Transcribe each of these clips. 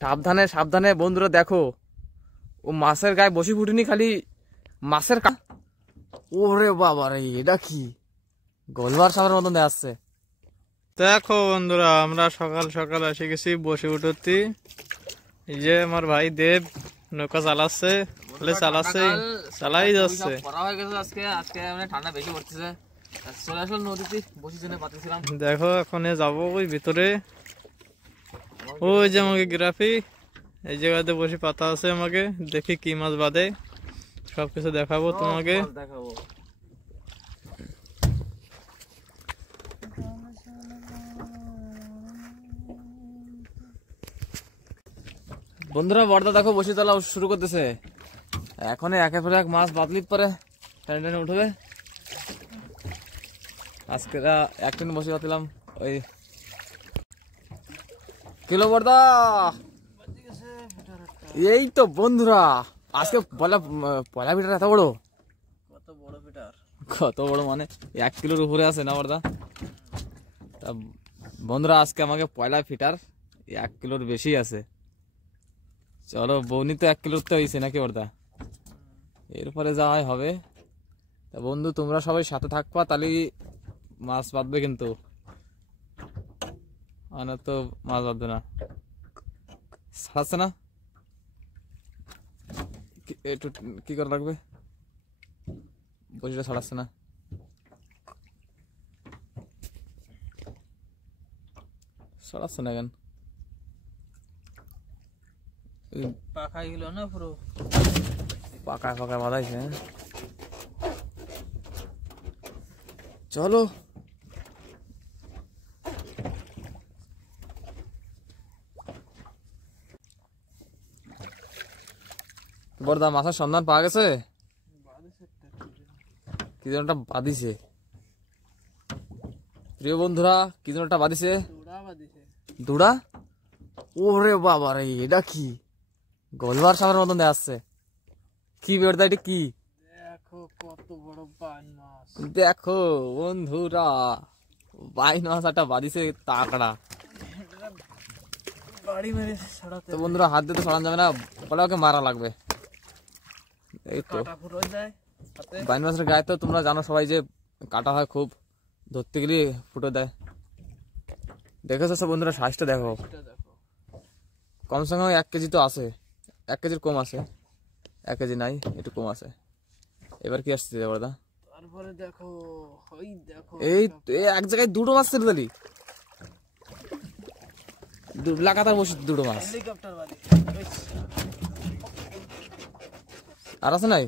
সাবধানে সাবধানে বন্ধুরা, দেখো ও মাছের গায়ে বসে ফুটিনি, খালি মাছের ওরে বাবা রে, এটা কি গোলবার সাপের মতন দেখাচ্ছে। দেখো বন্ধুরা, আমরা সকাল সকাল এসে গেছি বসে উঠতি। এই যে আমার ভাই দেব নৌকা চালাচ্ছে, চালাই যাচ্ছে। ঠান্ডা বেশি পড়তেছে, চলে আসলাম নদীতে, বসে জন্য পাতিছিলাম। দেখো এখন যাবো ওই ভিতরে, ওই যে আমাকে গ্রাফি এই জায়গাতে বসে পাতা আছে, আমাকে দেখি কি মাছ বাঁধে, সবকিছু দেখাবো তোমাকে। দেখাবো বন্ধুরা, বর্দা দেখো বসে তোলা শুরু করতেছে। এখন একের পর এক মাছ বাদলির পরে টেনে টেনে উঠবে। আজকে একদিন বসে পাতিলাম ওই কিলো বর্দা। এই তো বন্ধুরা, আজকে পয়লা পিটার এত বড়, কত বড় পিটার, কত বড় মানে 1 কিলোর উপরে আছে না বর্দা? বন্ধুরা আজকে আমাকে পয়লা ফিটার 1 কিলোর বেশি আছে। চলো বৌনি তো 1 কিলোর তো হয়েছে নাকি বর্দা, এরপরে যা হয় হবে। তা বন্ধু তোমরা সবাই সাথে থাকবা, তাহলে মাছ বাঁধবে কিন্তু, আর তো মাছ বাঁধবে না। ছাড়াচ্ছে না, একটু কি করে রাখবে, বসিটা ছাড়াচ্ছে না। ছাড়াচ্ছে না কেন? পাকাই গেল না পুরো, পাকায় পাকায় বাঁধাইছে। চলো বর্দা, মাছের সন্ধান পাওয়া গেছে? কি জনটা বাঁধিছে প্রিয় বন্ধুরা, কি জনটা বাঁধিছে? দুড়া। ওরে বাবা রে, এটা কি গোলবার সাপের মতন দেখাচ্ছে। কি বেড়দা, এটা কি? দেখো কত বড় বাইন মাছ। দেখো বন্ধুরা, বাইন মাছ একটা বাঁধিছে তাকড়া। তো বন্ধুরা হাত দিয়ে তো সরান যাবে না, বলে ওকে মারা লাগবে। এই তো বাইন মাছের গায়ে তো তোমরা জানো সবাই যে কাটা হয় খুব, ধরতে গেলে ফুটে দেয়। দেখেছো বন্ধুরা, সাইজটা দেখো, কমসে কম 1 কেজি তো আছে, 1 কেজির কম আছে, 1 কেজি নাই, একটু কম আছে। এবার কি আসছে বড়দা? তারপরে দেখো, ওই দেখো এই এক জায়গায় দুটো মাছ ছেড়ে দিলি, লাগাতার বসে দুটো মাছ। হেলিকপ্টার বাড়ি আর আছে নাই?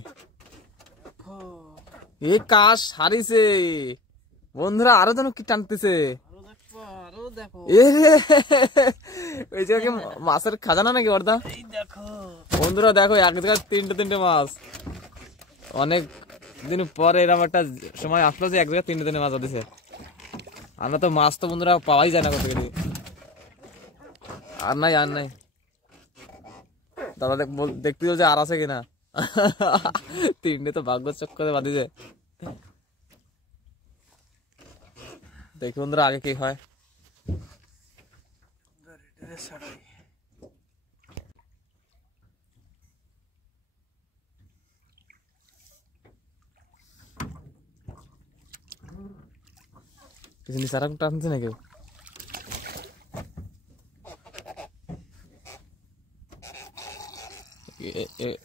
এই কাজ সারিছে বন্ধুরা, আরো যেন কি টানতেছে। ওই জায়গায় মাছের খাজানা নাকি বর্দা? বন্ধুরা দেখো, এক জায়গায় 3টে মাছ। অনেক দিন পরে এরকম একটা সময় আসলো যে এক জায়গায় 3টে মাছ দিছে। আমরা তো মাছ তো বন্ধুরা পাওয়াই যায় না কত কিছু। আর নাই আর নাই দাদা, দেখতে যে আর আছে কিনা। 3টে তো ভাগ্য চক্করে বাঁধিছে। দেখি বন্ধুরা আগে কি হয়। কিছু নিচে আর টানছে না কেউ?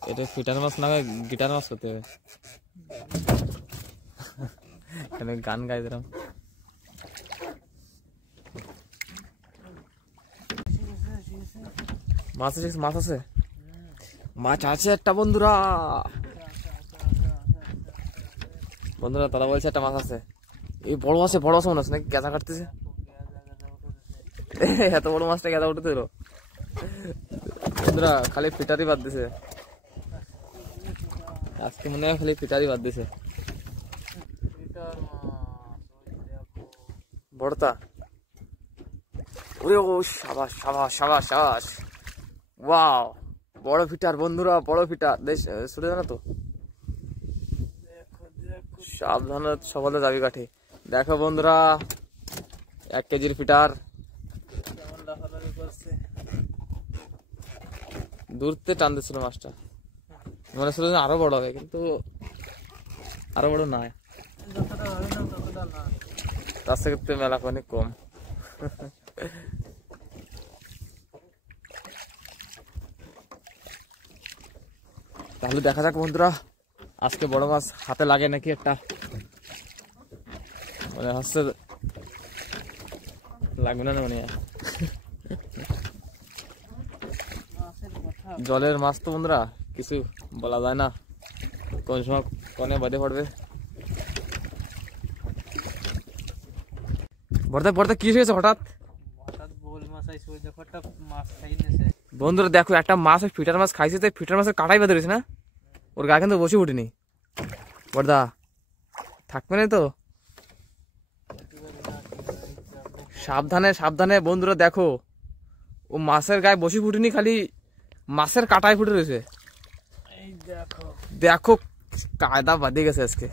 এটা ফিটার মাছ না হয় গিটার মাছ করতে হবে। এখানে গান গাই দিলাম। মাছ আছে, মাছ আছে, মাছ আছে একটা বন্ধুরা। বন্ধুরা তারা বলছে একটা মাছ আছে। এই বড় মাছ মনে আছে নাকি? গেঁদা কাটতেছে, এত বড় মাছটা গেঁদা উঠে দিল বন্ধুরা। খালি ফিটারই বাদ দিছে আজকে, মনে হয় খালি ফিটারই বাদ দিছে। বড়টা ওরে, ও সাবাস সাবাস সাবাস সাবাস, ওয়াও বড় ফিটার বন্ধুরা, বড় ফিটার। বেশ ছুটে জানো তো, সাবধানে সকলে যাবি কাঠি। দেখো বন্ধুরা 1 কেজির ফিটার। দূর থেকে টান দিচ্ছিল মাছটা, মনে ছিল যে আরো বড় হবে, কিন্তু আরো বড় নয়, তার থেকে মেলা অনেক কম। তাহলে দেখা যাক বন্ধুরা, আজকে বড় মাছ হাতে লাগে নাকি একটা, মানে হচ্ছে লাগবে না মানে। জলের মাছ তো বন্ধুরা কিছু বলা যায় না, কোন সময় কনে বাদে পড়বে। বর্দা বর্দা কি হয়েছে হঠাৎ? বন্ধুরা দেখো একটা মাছ ফিটার মাছ খাইছে, তো ফিটার মাছের কাটাই বেঁধে রয়েছে না, ওর গায়ে কিন্তু বসে উঠিনি। বর্দা থাকবে না তো, সাবধানে সাবধানে বন্ধুরা। দেখো ও মাছের গায়ে বসে ফুটিনি, খালি মাছের কাটায় ফুটে রয়েছে। দেখো কায়দা বাদে গেছে আজকে,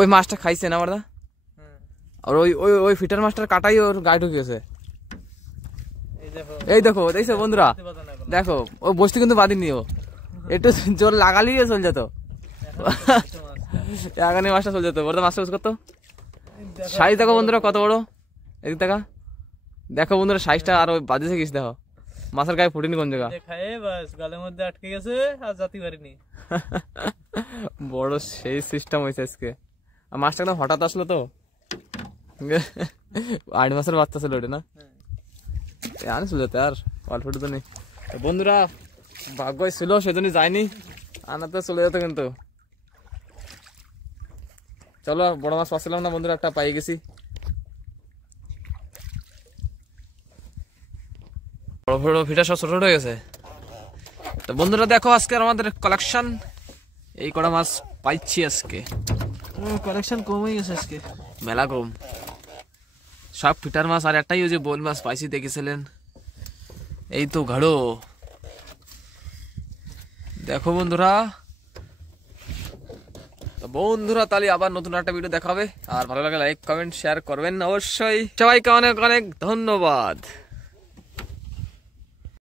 ওই মাছটা খাইছে না বর্দা, আর ওই ওই ওই ফিটার মাছটার কাটাই ওর গায়ে ঢুকে গেছে। এই দেখো দেখছো বন্ধুরা, দেখো ও বসতে কিন্তু বাদিনি, ও একটু জোর লাগালেই চলে যেত, এখানে মাছটা চলে যেত। বর্দা মাছটা ইউজ করতো। সাইজ দেখো বন্ধুরা কত বড়, এদিক দেখা দেখো বন্ধুরা সাইজটা, আর ওই বাদিয়েছে কিছু দেখো, মাছের গায়ে ফুটিনি কোন জায়গা, গালের মধ্যে আটকে গেছে আর জাতি পারিনি। বড় সেই সিস্টেম হয়েছে আজকে। আর মাছটা একদম হঠাৎ আসলো তো, 8 মাসের বাচ্চা ছিল ওটা না, আনে চলে যেতে, আর অল্প তো নেই। বন্ধুরা ভাগ্য ছিল সেজন্যই যায়নি, আনাতে চলে যেত কিন্তু। চলো বড় মাছ পাচ্ছিলাম না বন্ধুরা, একটা পাই গেছি। বড় বড় ফিটা সব ছোট ছোট হয়ে গেছে। তো বন্ধুরা দেখো আজকে আমাদের কালেকশন, এই কটা মাছ পাইছি আজকে। কালেকশন কম হয়ে গেছে আজকে, মেলা কম, সব ফিটার মাছ, আর একটাই ওই যে বোল মাছ পাইছি দেখেছিলেন, এই তো ঘাড়ো। দেখো বন্ধুরা, বন্ধুরা তাহলে আবার নতুন একটা ভিডিও দেখাবে, আর ভালো লাগে লাইক কমেন্ট শেয়ার করবেন অবশ্যই। সবাইকে অনেক অনেক ধন্যবাদ।